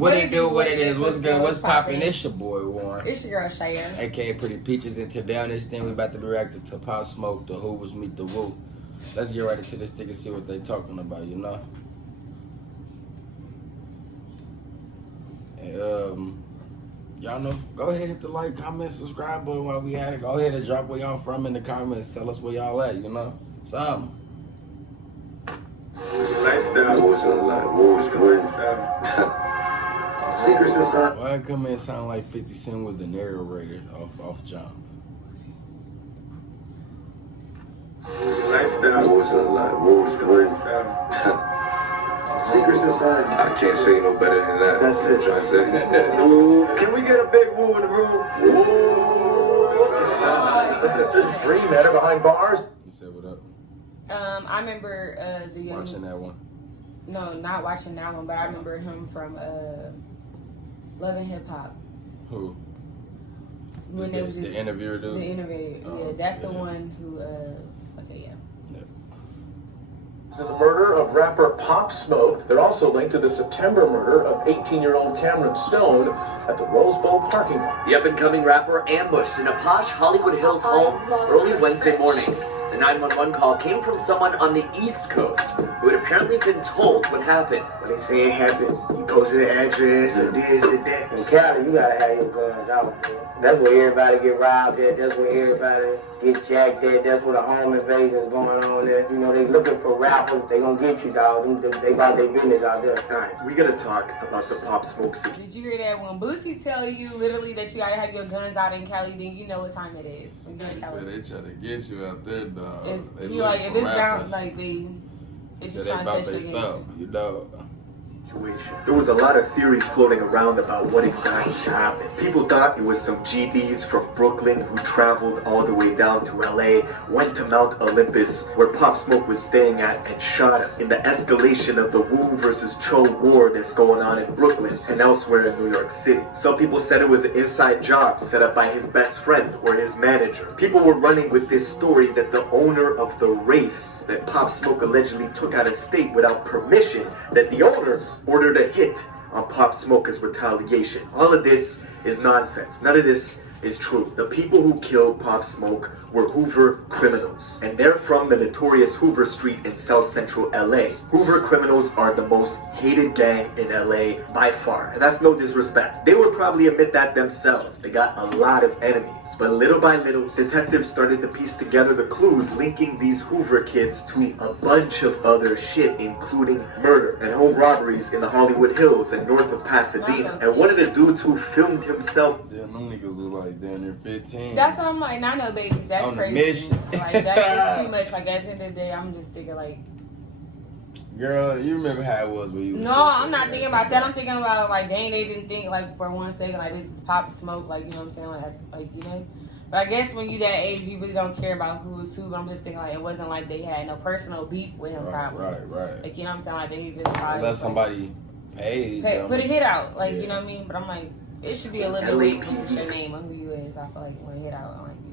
What it do, what it is, what's good, what's poppin'? It's your boy Warren. It's your girl Shiaira. AKA Pretty Peaches, and today on this thing we about to be reacting to Pop Smoke, the Hoovers meet the Woo. Let's get right into this thing and see what they talking about, you know? And, y'all know, go ahead, hit the like, comment, subscribe button while we at it. Go ahead and drop where y'all from in the comments. Tell us where y'all at, you know? Something. Lifestyle. What's a lot? Lifestyle. Secret society. Why it come in and sound like 50 Cent was the narrator off Jump? Lifestyle. What's a lot? Lifestyle. Secret society. I can't say no better than that. That's it. I'm trying to say. Can we get a big woo in the room? Woo! Free matter behind bars. You said what up? I remember the young. Watching that one. No, not watching that one, but I remember him from Love and Hip Hop. Who? When they was just the interviewer dude? The interviewer, yeah, that's the one who. Okay, yeah. In the murder of rapper Pop Smoke, they're also linked to the September murder of 18-year-old Cameron Stone at the Rose Bowl parking lot. The up-and-coming rapper ambushed in a posh Hollywood Hills home early Wednesday morning. The 911 call came from someone on the East Coast who had apparently been told what happened. When they say it happened, you posted the address and this and that. In Cali, you gotta have your guns out. That's where everybody get robbed at. That's where everybody get jacked at. That's where the home invasion's going on there. You know, they looking for rappers. They gonna get you, dog. They got their business out there. All right, we gotta talk about the Pop Smoke situation. Did you hear that? When Boosie tell you literally that you gotta have your guns out in Cali, then you know what time it is. When you're in They Cali. said they try to get you out there, dog. They He look like for if it's rappers. down, like they Said just they trying about to their touch stuff, you. you know. There was a lot of theories floating around about what exactly happened. People thought it was some GDs from Brooklyn who traveled all the way down to LA, went to Mount Olympus, where Pop Smoke was staying at, and shot him in the escalation of the Wu versus Cho war that's going on in Brooklyn and elsewhere in New York City. Some people said it was an inside job set up by his best friend or his manager. People were running with this story that the owner of the Wraith that Pop Smoke allegedly took out of state without permission, that the owner ordered a hit on Pop Smoke as retaliation. All of this is nonsense. None of this is true. The people who killed Pop Smoke were Hoover criminals, and they're from the notorious Hoover Street in South Central LA. Hoover criminals are the most hated gang in LA by far, and that's no disrespect. They would probably admit that themselves. They got a lot of enemies, but little by little, detectives started to piece together the clues linking these Hoover kids to a bunch of other shit, including murder and home robberies in the Hollywood Hills and north of Pasadena. And one of the dudes who filmed himself. Damn, them niggas was like down there 15. That's what I'm like. Now, no babies. That's On a crazy. mission. Like that's just too much. Like at the end of the day, I'm just thinking like. Girl, you remember how it was when you was No, I'm not thinking about that. I'm thinking about like, dang, they didn't think like for 1 second like this is Pop Smoke, like you know what I'm saying, like you know. But I guess when you that age, you really don't care about who is who. But I'm just thinking like it wasn't like they had no personal beef with him, probably. Right. Like you know what I'm saying, like they just probably Unless somebody paid them. put a hit out, like Yeah. you know what I mean. But I'm like, it should be a little bit big with your name on who you is. I feel like when a hit out on like you.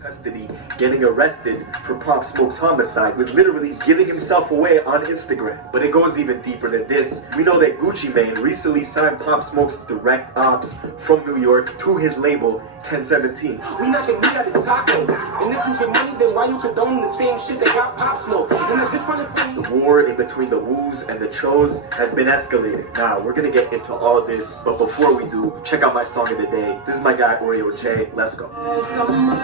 Custody, getting arrested for Pop Smoke's homicide, was literally giving himself away on Instagram. But it goes even deeper than this. We know that Gucci Mane recently signed Pop Smoke's direct ops from New York to his label 1017. We not the meat out this taco. And if you get money, then why you condone the same shit that got Pop Smoke? And that's just funny thing. The war in between the Woos and the Chos has been escalating. Now, we're gonna get into all this, but before we do, check out my song of the day. This is my guy, Oreo Che. Let's go. Summer.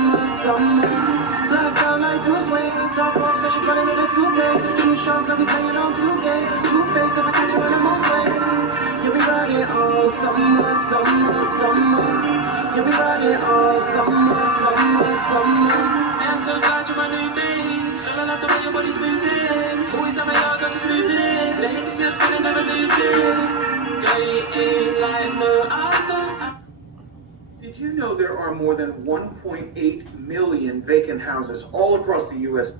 Black out like Bruce Wayne. Top off, so she calling it a two-pay. Two shots, I'll be playing on 2K. Two-face, never catch you in the most way. You be riding all summer. You be riding all summer. I'm so glad you're my new babe. Girl, I love the way your body's moving. Always have my dog, I'm just moving. The hate to see us spinning, never losing. Girl, you ain't like no other. Did you know there are more than 1.8 million vacant houses all across the U.S.?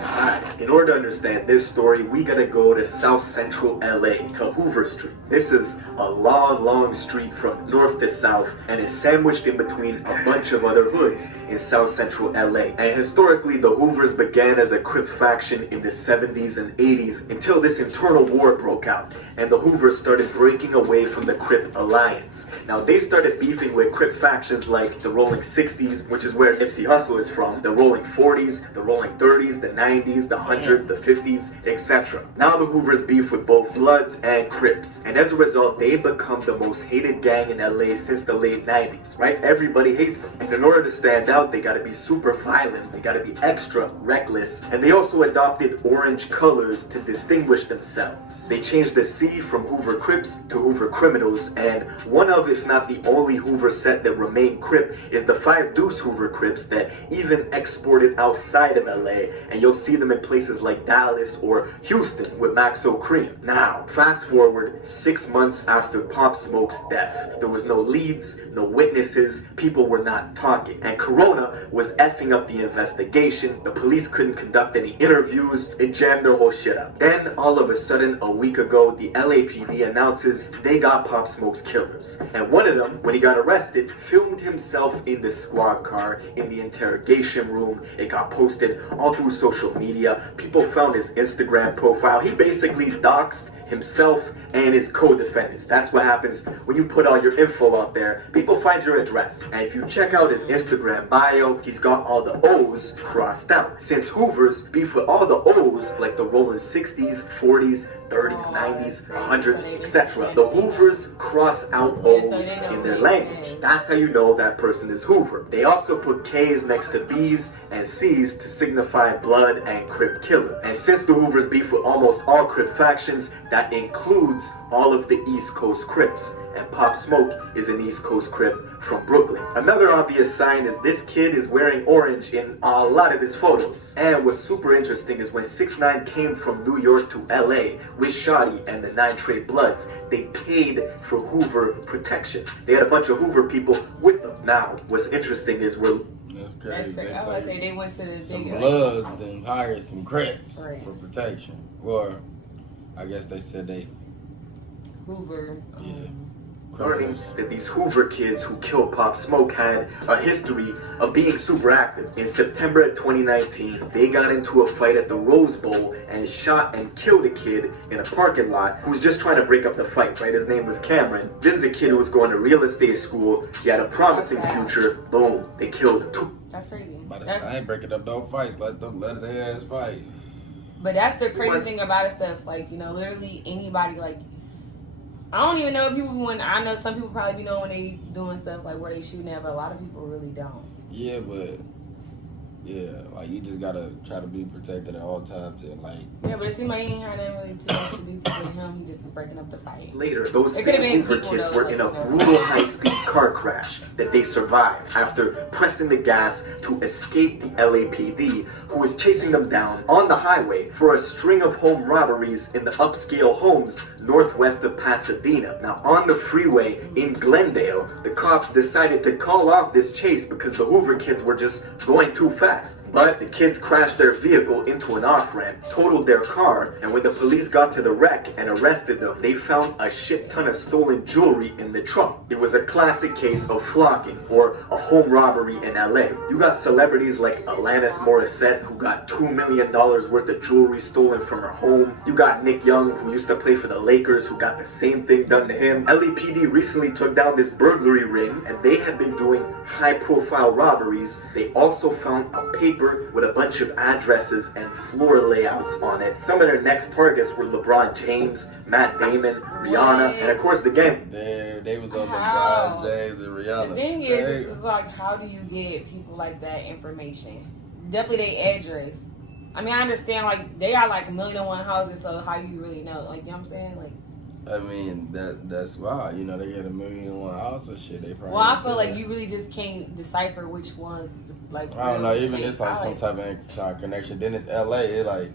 Alright, in order to understand this story, we gotta go to South Central LA, to Hoover Street. This is a long street from north to south, and is sandwiched in between a bunch of other hoods in South Central LA. And historically, the Hoovers began as a Crip faction in the 70s and 80s until this internal war broke out, and the Hoovers started breaking away from the Crip alliance. Now, they started beefing with Crip factions like the Rolling 60s, which is where Nipsey Hussle is from, the Rolling 40s, the Rolling 30s, the 90s, the 100s, the 50s, etc. Now the Hoovers beef with both Bloods and Crips, and as a result, they become the most hated gang in LA since the late 90s, right? Everybody hates them. And in order to stand out, they gotta be super violent, they gotta be extra reckless, and they also adopted orange colors to distinguish themselves. They changed the C from Hoover Crips to Hoover Criminals, and one of, if not the only Hoover set that remained Crip is the 5 Deuce Hoover Crips that even exported outside of LA, and you'll see them in places like Dallas or Houston with Maxo Cream. Now, fast forward 6 months after Pop Smoke's death. There was no leads, no witnesses, people were not talking, and Corona was effing up the investigation. The police couldn't conduct any interviews, it jammed their whole shit up. Then, all of a sudden, a week ago, the LAPD announces they got Pop Smoke's killers. And one of them, when he got arrested, filmed himself in the squad car in the interrogation room. It got posted all through social media. People found his Instagram profile. He basically doxed himself and his co-defendants. That's what happens when you put all your info out there. People find your address. And if you check out his Instagram bio, he's got all the O's crossed out. Since Hoovers beef with all the O's, like the rolling 60s, 40s, 30s, 90s, 100s, etc. The Hoovers cross out O's in their language. That's how you know that person is Hoover. They also put K's next to B's and C's to signify blood and Crip killer. And since the Hoovers beef with almost all Crip factions, that includes all of the East Coast Crips. And Pop Smoke is an East Coast Crip from Brooklyn. Another obvious sign is this kid is wearing orange in a lot of his photos. And what's super interesting is when 6ix9ine came from New York to LA with Shotty and the 9 Trey Bloods, they paid for Hoover protection. They had a bunch of Hoover people with them. Now, what's interesting is That's crazy. I was say they went to the some big Bloods, then hired some Crips Right. for protection. Or, I guess they said they, Hoover. yeah. learning that these Hoover kids who killed Pop Smoke had a history of being super active. In September of 2019, they got into a fight at the Rose Bowl and shot and killed a kid in a parking lot who was just trying to break up the fight, right? His name was Cameron. This is a kid who was going to real estate school. He had a promising future. Boom, they killed him. That's crazy. But I ain't breaking up no fights. Let their ass fight. But that's the crazy thing about it stuff. Like, you know, literally anybody, like, I don't even know if people, when I know some people probably be knowing when they doing stuff like where they shooting at, but a lot of people really don't. Yeah, but like you just gotta try to be protected at all times and like. Yeah, but it seemed like he ain't had nothing really too much to do to him. He just was breaking up the fight. Later, those same Hoover kids were in a brutal high-speed car crash that they survived after pressing the gas to escape the LAPD, who was chasing them down on the highway for a string of home robberies in the upscale homes northwest of Pasadena. Now, on the freeway in Glendale, the cops decided to call off this chase because the Hoover kids were just going too fast. But the kids crashed their vehicle into an off-ramp, totaled their car, and when the police got to the wreck and arrested them, they found a shit ton of stolen jewelry in the trunk. It was a classic case of flocking, or a home robbery in LA. You got celebrities like Alanis Morissette, who got $2 million worth of jewelry stolen from her home. You got Nick Young, who used to play for the Lakers, who got the same thing done to him. LAPD recently took down this burglary ring, and they had been doing high-profile robberies. They also found a paper with a bunch of addresses and floor layouts on it. Some of their next targets were LeBron James, Matt Damon, Rihanna, and of course the gang. They was on LeBron James and Rihanna. The thing is, it's like, how do you get people like that information? Definitely their address. I mean, I understand, like, they are like 1,000,001 houses, so how you really know? Like, you know what I'm saying? Like, I mean, that's why, you know, they get 1,000,001 house and shit. They probably. Well, I feel like you really just can't decipher which ones, like. I don't know. Even it's like some type of connection. Then it's LA. It like,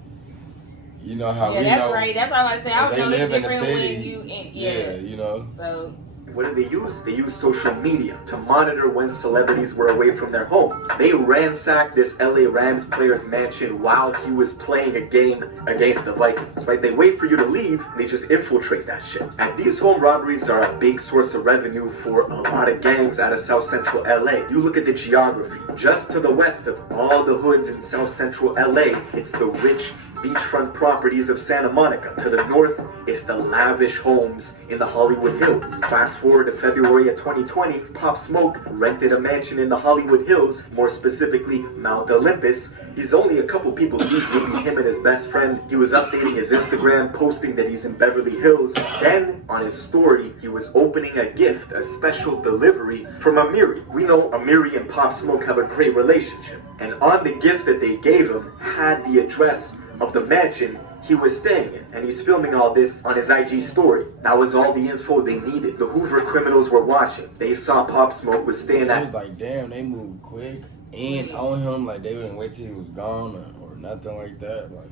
you know how. Yeah, we that's know, right. That's what I was saying. I don't know. It's different city, when you. Yeah, you know. So What did they use? They used social media to monitor when celebrities were away from their homes. They ransacked this LA Rams player's mansion while he was playing a game against the Vikings, right? They wait for you to leave, and they just infiltrate that shit. And these home robberies are a big source of revenue for a lot of gangs out of South Central LA. You look at the geography. Just to the west of all the hoods in South Central LA, it's the rich beachfront properties of Santa Monica. To the north, it's the lavish homes in the Hollywood Hills. Fast forward to February of 2020, Pop Smoke rented a mansion in the Hollywood Hills, more specifically Mount Olympus. He's only a couple people deep, really him and his best friend. He was updating his Instagram, posting that he's in Beverly Hills. Then, on his story, he was opening a gift, a special delivery from Amiri. We know Amiri and Pop Smoke have a great relationship. And on the gift that they gave him had the address of the mansion he was staying in, and he's filming all this on his IG story. That was all the info they needed. The Hoover criminals were watching. They saw Pop Smoke was staying at. It was like, damn, they moved quick and on him, like they wouldn't wait till he was gone or nothing like that. Like,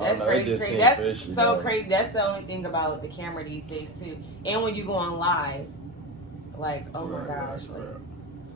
that's know, crazy. That's so crazy. That's the only thing about the camera these days too. And when you go on live, like, oh my gosh, like.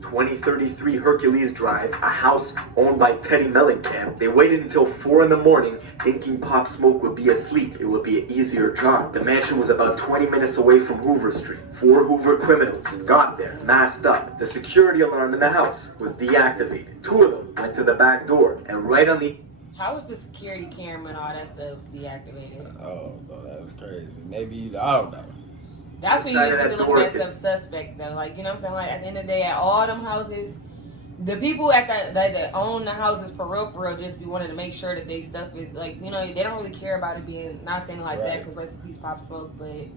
2033 Hercules Drive, a house owned by Teddy Mellencamp. They waited until 4 in the morning thinking Pop Smoke would be asleep. It would be an easier job. The mansion was about 20 minutes away from Hoover Street. 4 Hoover criminals got there, masked up. The security alarm in the house was deactivated. 2 of them went to the back door, and right on the... How was the security camera and all that stuff deactivated? Oh, that was crazy. Maybe, I don't know. That's when you used to look at stuff suspect though. Like, you know what I'm saying? Like, at the end of the day, at all them houses, the people at that own the houses for real, just be wanting to make sure that they stuff is like, you know, they don't really care about it being, not saying like that because rest in peace Pop Smoke, but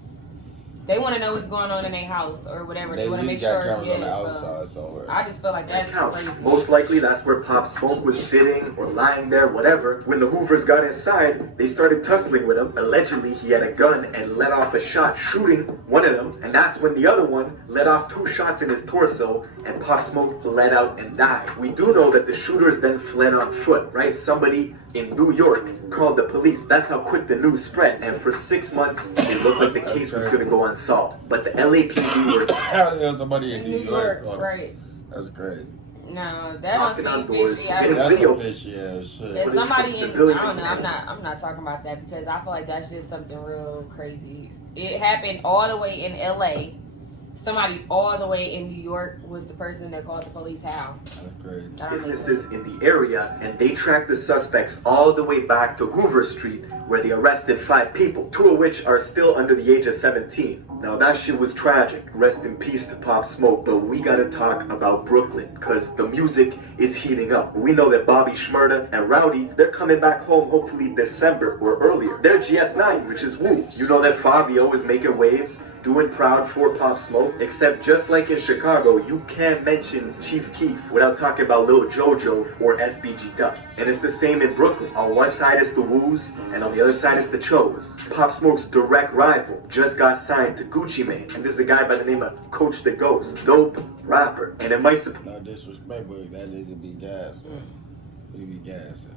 they want to know what's going on in their house or whatever. They want to make sure. Yeah, on the outside somewhere. I just feel like that's crazy. Most likely that's where Pop Smoke was sitting or lying there, whatever. When the Hoovers got inside, they started tussling with him. Allegedly, he had a gun and let off a shot, shooting one of them. And that's when the other one let off 2 shots in his torso, and Pop Smoke bled out and died. We do know that the shooters then fled on foot, right? Somebody in New York called the police. That's how quick the news spread. And for 6 months, it looked like the case was going to go unsolved. But the LAPD were... How the hell somebody in New York? Right. That's crazy. No, that don't seem fishy. That's some fishy ass shit. If somebody in, I don't know, I'm not talking about that because I feel like that's just something real crazy. It happened all the way in LA. Somebody all the way in New York was the person that called the police. How? That's crazy. Businesses in the area, and they tracked the suspects all the way back to Hoover Street, where they arrested 5 people, 2 of which are still under the age of 17. Now that shit was tragic. Rest in peace to Pop Smoke, but we gotta talk about Brooklyn, cause the music is heating up. We know that Bobby Shmurda and Rowdy, they're coming back home hopefully December or earlier. They're GS9, which is woo. You know that Fabio is making waves, doing proud for Pop Smoke, except just like in Chicago, you can't mention Chief Keef without talking about Lil Jojo or FBG Duck. And it's the same in Brooklyn. On one side is the Woos, and on the other side is the Chos. Pop Smoke's direct rival just got signed to Gucci Mane, and there's a guy by the name of Coach the Ghost, dope rapper, and it might no disrespect, but that nigga be gassing. He be gassing.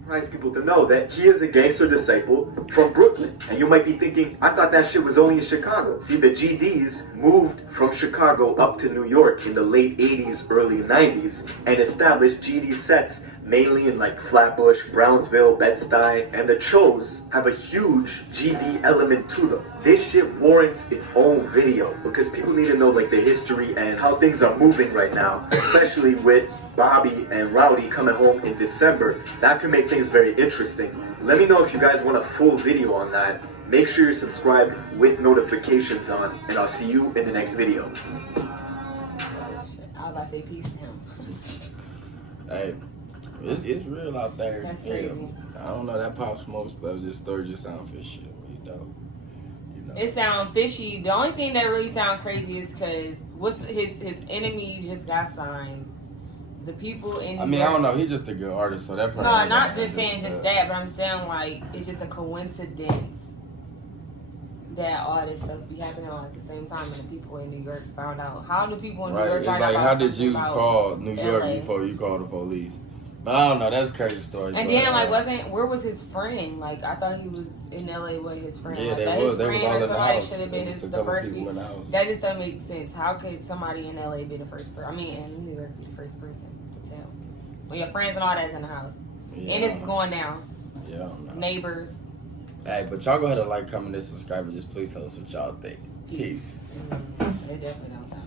Surprise people to know that he is a gangster disciple from Brooklyn. And you might be thinking, I thought that shit was only in Chicago. See, the GDs moved from Chicago up to New York in the late 80s, early 90s, and established GD sets mainly in like Flatbush, Brownsville, Bed-Stuy, and the Chos have a huge GD element to them. This shit warrants its own video because people need to know like the history and how things are moving right now, especially with Bobby and Rowdy coming home in December. That can make things very interesting. Let me know if you guys want a full video on that. Make sure you're subscribed with notifications on, and I'll see you in the next video. I was about to say peace to him. Hey, it's real out there. That's crazy. I don't know, that Pop Smoke stuff just sound fishy to me, though. You know. It sounds fishy. The only thing that really sounds crazy is because his enemy just got signed. The people in New York, I don't know. He's just a good artist, so that probably... No, not just saying just that, but I'm saying, like, it's just a coincidence that all this stuff be happening all at the same time, and the people in New York found out. How do people in New York it's find like, out how did you call New York LA? before you called the police? I don't know. That's a crazy story. And but, then, like, where was his friend? Like, I thought he was in LA with his friend. Yeah, like, they that was. his They was friend all or in the somebody house. should have been There was a the couple first people people. in the house. That just doesn't make sense. How could somebody in LA be the first person? I mean, in New York, be the first person to tell. When your friends and all that's in the house. Yeah. And it's going down. Yeah, I don't know. Neighbors. Hey, but y'all go ahead and like, comment, and subscribe, and just please tell us what y'all think. Peace. It definitely don't sound